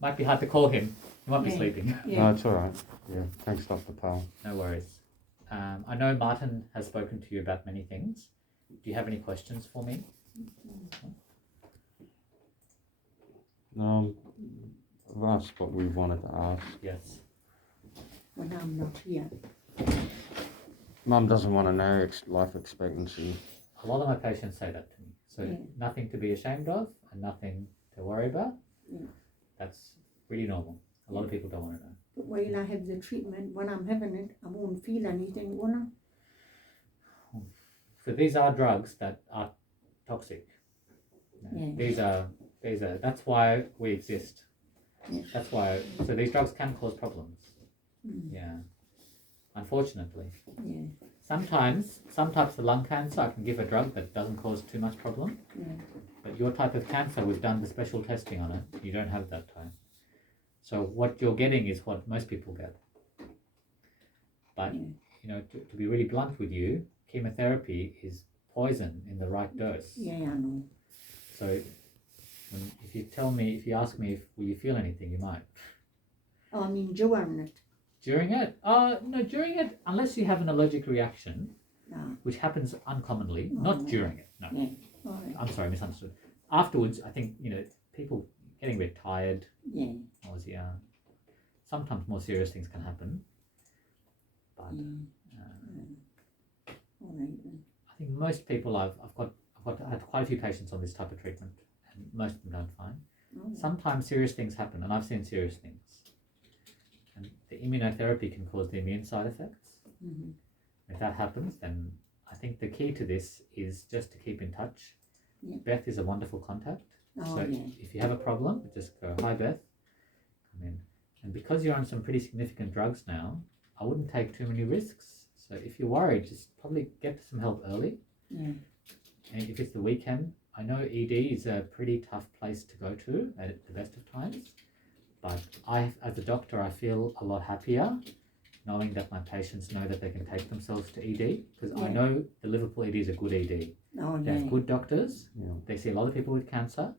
Might be hard to call him. He might be sleeping. Yeah. No, it's all right. Yeah, thanks, Dr. Powell. No worries. I know Martin has spoken to you about many things. Do you have any questions for me? I've asked what we wanted to ask. Yes. When I'm not here. Mum doesn't want to know life expectancy. A lot of my patients say that to me. So Yeah. nothing to be ashamed of and nothing to worry about. Yeah. That's really normal. A lot of people don't want to know. But while I have the treatment, when I'm having it, I won't feel anything, will I? So these are drugs that are toxic. Yeah. These are, that's why we exist. Yeah. That's why, so these drugs can cause problems. Mm. Yeah. Unfortunately. Yeah. Sometimes, some types of lung cancer, I can give a drug that doesn't cause too much problem. Yeah. But your type of cancer, we've done the special testing on it. You don't have that type. So what you're getting is what most people get. But, Yeah. you know, to be really blunt with you, chemotherapy is poison in the right dose. Yeah, I know. So if you ask me will you feel anything, you might. Oh, I mean, during it. During it? No, during it, unless you have an allergic reaction, No. which happens uncommonly, Oh. not during it, no. Yeah. All right. I'm sorry, misunderstood. Afterwards, I think, you know, people getting a bit tired, Yeah. nausea, sometimes more serious things can happen. But Yeah. All right then. I think most people I had quite a few patients on this type of treatment, and most of them don't find. All right. Sometimes serious things happen, and I've seen serious things. And the immunotherapy can cause the immune side effects. Mhm. If that happens, then I think the key to this is just to keep in touch. Yeah. Beth is a wonderful contact. Oh, So yeah. if you have a problem, just go, hi Beth, come in. And because you're on some pretty significant drugs now, I wouldn't take too many risks. So if you're worried, just probably get some help early. Yeah. And if it's the weekend, I know ED is a pretty tough place to go to at the best of times. But as a doctor, I feel a lot happier knowing that my patients know that they can take themselves to ED, because I Yeah. know the Liverpool ED is a good ED. Oh, They yeah. have good doctors. Yeah. They see a lot of people with cancer,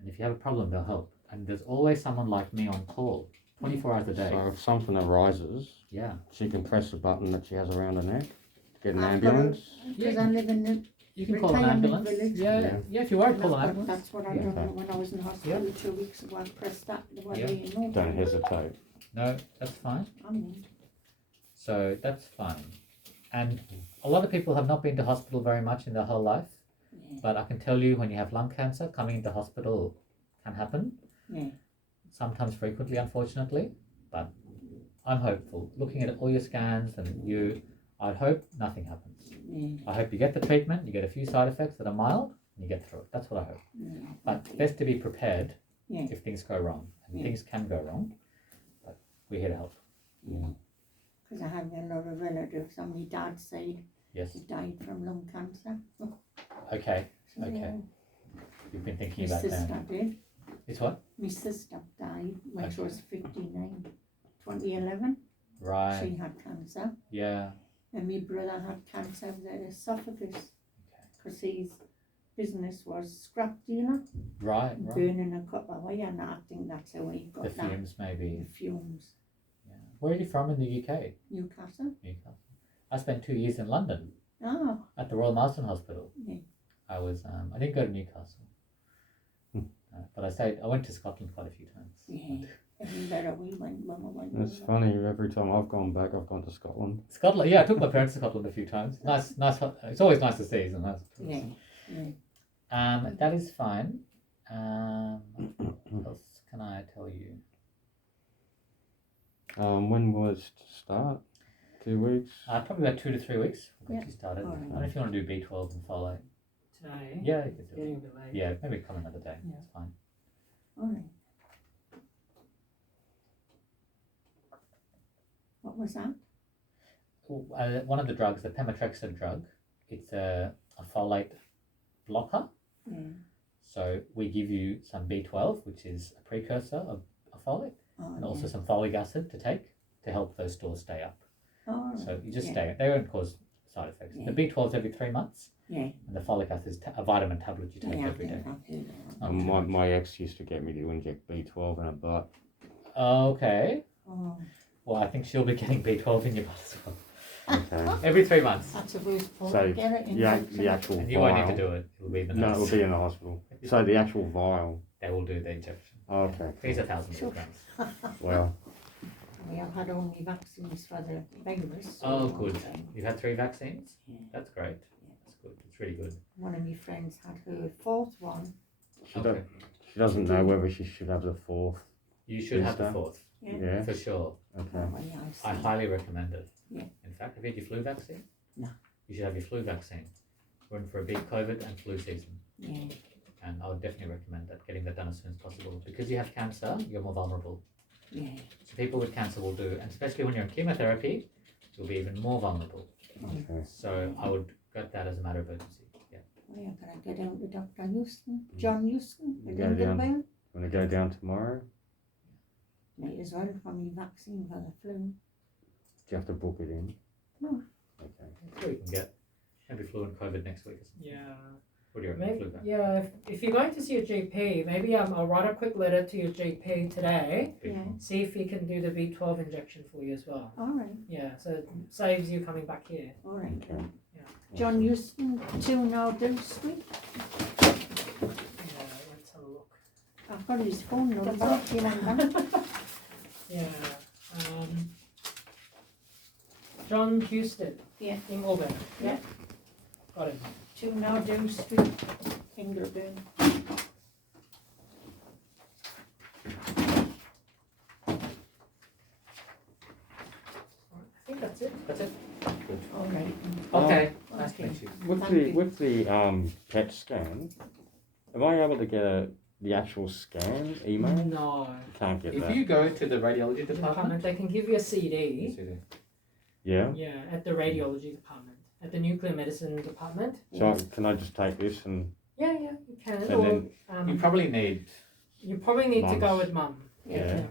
and if you have a problem, they'll help. And there's always someone like me on call, 24 hours a day. So if something arises, Yeah, she can press the button that she has around her neck, get an I've got a- ambulance. Because I live in the you can call an retirement ambulance. village. Yeah, Yeah. yeah. If you're worried, call an That's ambulance. That's what I Yeah. done when I was in hospital 2 weeks ago. I pressed that. What Yeah. do you know? Don't hesitate. No, that's fine. I mean, So that's fine. And a lot of people have not been to hospital very much in their whole life. yeah. But I can tell you, when you have lung cancer, coming into hospital can happen. Yeah. Sometimes frequently, unfortunately. But I'm hopeful. Looking at all your scans and I'd hope nothing happens. Yeah. I hope you get the treatment, you get a few side effects that are mild, and you get through it. That's what I hope. Yeah. But best to be prepared Yeah. if things go wrong. And Yeah. things can go wrong. But we're here to help. Yeah. Because I have a lot of relatives on my dad's side Yes. who died from lung cancer. Okay. So, Okay. yeah. You've been thinking My about sister that. did. It's what? My sister died when she Okay. was 59. 2011, Right. she had cancer. Yeah. And my brother had cancer of the esophagus. Okay. Because his business was scrap dealer, Right. Right. burning a copper wire, and I think that's how he got The that. fumes, maybe. The fumes. Yeah. Where are you from in the UK? Newcastle. Newcastle. I spent 2 years in London Oh, at the Royal Marsden Hospital. yeah. I was. I didn't go to Newcastle, but I went to Scotland quite a few times. Yeah. Even better we went when we went. It's over. funny, every time I've gone back, I've gone to Scotland. Scotland, yeah, I took my parents to Scotland a few times. Nice. It's always nice to see, isn't it? Yeah. Yeah. That is fine. What else can I tell you? When was it to start? 2 weeks? Probably about 2 to 3 weeks. We'll Yeah. get you started. All right. I don't know if you want to do B12 and folate. Today. Yeah, you could do Getting it. a bit late. Yeah, maybe come another day. Yeah. It's fine. All right. What was that? One of the drugs, the pemetrexed drug, it's a folate blocker. Yeah. So we give you some B12, which is a precursor of folate, Oh, and yeah. also some folic acid to take to help those stores stay up. All right. So you just Yeah. stay. They won't cause side effects. Yeah. The B12 is every 3 months, Yeah. and the folic acid is a vitamin tablet you take Yeah, every day. I've heard that. Not And too my, much. my ex used to get me to inject B12 in her butt. Okay. Oh, Well, I think she'll be getting B12 in your butt as well. Okay. Every 3 months. that's a worst part. So, Get it in Yeah, the- the actual And you vial. won't need to do it. It'll be the No, nurse. it'll be in the hospital. So the actual vial. They will do the injection. Okay. These are thousands Sure. of grams. Well, We have had only vaccines for the virus. Oh, so, good. You've had 3 vaccines? Yeah. That's great. That's good. It's really good. One of my friends had her fourth one. she, Okay. she doesn't know whether she should have the fourth. You should have the Booster? 4th, Yeah. Yeah. for sure. Okay. Well, yeah, I I've seen. highly recommend it. Yeah. In fact, have you had your flu vaccine? No. You should have your flu vaccine. We're in for a big COVID and flu season. Yeah. And I would definitely recommend that, getting that done as soon as possible. Because you have cancer, you're more vulnerable. Yeah. So people with cancer will do, and especially when you're in chemotherapy, you'll be even more vulnerable. Okay. So I would get that as a matter of urgency. Yeah. Well, yeah, can I get down to Dr. Houston? John Houston? You At go down. Inglebell? Want to go down tomorrow? Might as well for me vaccine for the flu. Do you have to book it in? No. Okay. I'm sure you can get maybe flu and COVID next week. Yeah. What do you reckon? Maybe, Flu vaccine? yeah, if you're going to see a GP, maybe I'll write a quick letter to your GP today, Yeah. see if he can do the B12 injection for you as well. All right. Yeah, so it saves you coming back here. All right. Okay. John Houston, 2 Nordow Street. Yeah, let's have a look. I've got his phone number. Do you want that? Yeah. John Houston. Yeah. In Auburn. Yeah. Got him. 2 Nordow Street, Ingleburn. I think that's it. That's it. Good. All right. Okay. Oh, Nice to okay. meet you. With Thank the you. with the PET scan, am I able to get the actual scan email? No. Can't get If that. you go to the radiology Department, department, they can give you a CD. Yeah. Yeah, at the radiology department. At the nuclear medicine department. So can I just take this and Yeah, you can. And Or, then you probably need you probably need to go Mum's. with mum. Yeah.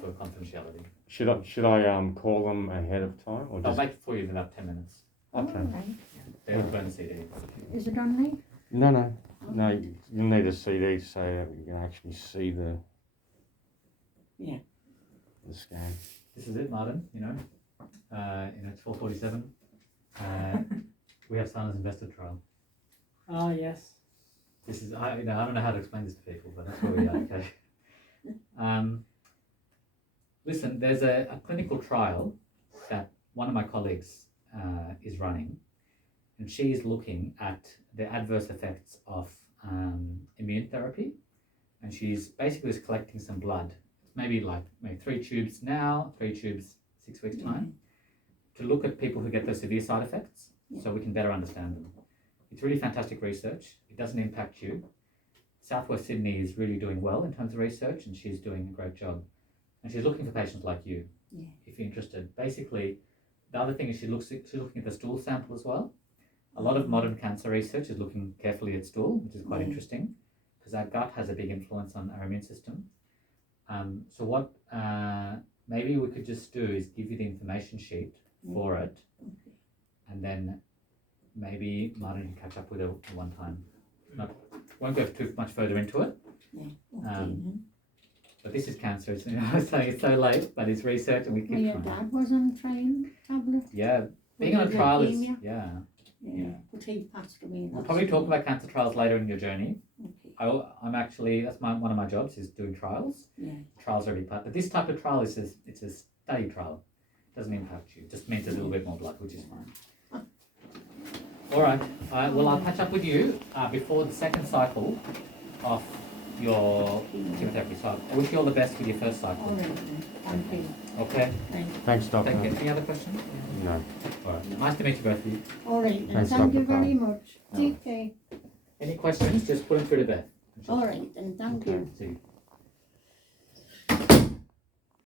for confidentiality. should I call them ahead of time or I'll just make it for you in about 10 minutes. okay? All right. They will burn the CD. Is it on there? No. You need a CD so that you can actually see the Yeah. the scan. This is it, Martin. It's 4:47. We have Silence Investor Trial. Oh, yes. This is I don't know how to explain this to people, but that's where we are. Okay. Listen, there's a clinical trial that one of my colleagues is running, and she is looking at the adverse effects of immune therapy, and she's basically just collecting some blood. It's maybe 3 tubes now, 3 tubes 6 weeks time, to look at people who get those severe side effects, so we can better understand them. It's really fantastic research. It doesn't impact you. Southwest Sydney is really doing well in terms of research, and she's doing a great job. And she's looking for patients like you, Yeah. if you're interested. Basically, the other thing is she's looking at the stool sample as well. A lot of modern cancer research is looking carefully at stool, which is quite interesting, because our gut has a big influence on our immune system. So what maybe we could just do is give you the information sheet for it, and then maybe Martin can catch up with her one time. Won't go too much further into it. Yeah. Okay, then. But this is cancer. It's, it's so late, but it's research, and we Well, keep your trying. dad was on train tablet. Yeah, being With on a trial is leukemia? yeah. Yeah. But he passed away. We'll last probably talk year. about cancer trials later in your journey. Okay. I'm actually one of my jobs is doing trials. Yeah. Trials are a big part, but this type of trial is it's a study trial. It doesn't impact you. It just means a little bit more blood, which is fine. All right. Well, I'll catch up with you before the second cycle of your chemotherapy. So I wish you all the best with your first All cycle. right. Then. Thank you. Okay. Thank you. Thanks, Doctor. Thank you. Any other questions? No. All right. Nice to meet you both of you. All right. Then. Thanks, Thank you Dr. very much. No. Take care. Any questions? Just put them through to Beth. All right. Then. Thank Okay. you. See you.